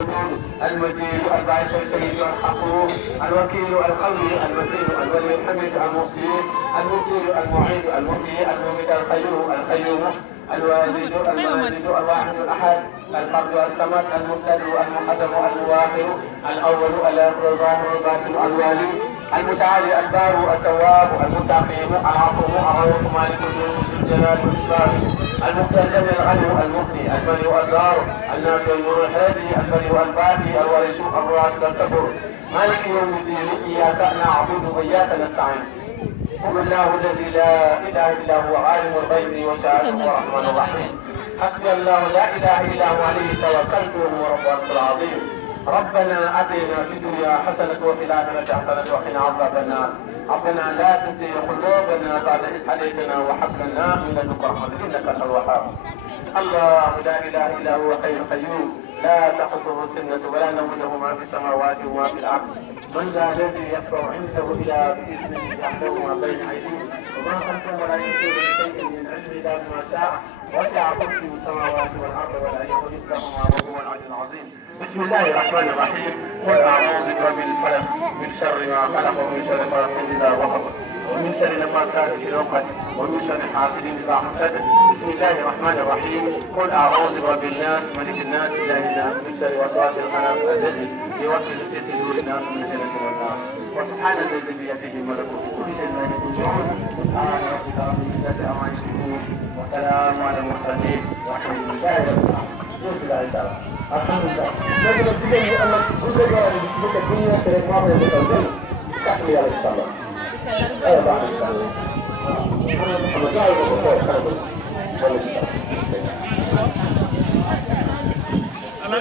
المجيد الباعث الكريم الحقوق الوكيل القوي المتين الولي الحميد المصلي المثير المعيد المحيي المميت الخيوم الواجد الواحد الاحد الفرد الصمد المبتدئ المقدم المؤخر الاول الاخر الظاهر الباطن الوالي المتعالي البار التواب المستقيم العفو الرؤوف مالك الجلال والاكرام المقتدم الغني المغني البريء الدار النافع النور الهادي البريء الباقي الوارث الراشد الصبر مالك يوم الدين اياك نعبد واياك نستعين هو الله الذي لا اله الا هو عالم الغيب والشهاده الرحمن الرحيم حسبي الله لا اله الا هو عليه توكلت وهو رب العرش العظيم ربنا اتنا في الدنيا حسنه وفي الاخره حسنه وقنا عذاب النار ربنا لا تزغ قلوبنا بعد إذ هديتنا وهب لنا من لدنك رحمة إنك أنت الوهاب. الله لا إله إلا هو حي القيوم لا تأخذه سنة ولا نوم له ما في السماوات وما في الأرض. من ذا الذي يشفع عنده إلا بإذنه يحكم ما بين أيديهم وما خلفهم ولا يحيطون بشيء من علمه إلا بما شاء وسع كرسيه السماوات والأرض ولا يؤوده حفظهما وهو العلي العظيم. بسم الله الرحمن الرحيم قل أعوذ برب الفلق من شر ما خلق ومن شر غاسق إذا وقب ومن شر نفاثات في العقد ومن شر حاسد إذا حسد. بسم الله الرحمن الرحيم قل أعوذ برب الناس ملك الناس إله الناس من شر وسواس الخناس الذي يوسوس في صدور الناس من الجنة والنار. وسبحان الذي بيده ملكوت كل شيء لا يدركون سبحان ربك رب العزة عما يصفون وسلام على المرسلين والحمد لله رب العالمين. الحمد لله. لكن الدنيا أن كل جواب بك الدنيا ترى ما هو يتكلم تحمل على الصلاة. أيوة بعد الصلاة. محمد جاي بالخير خير. أنا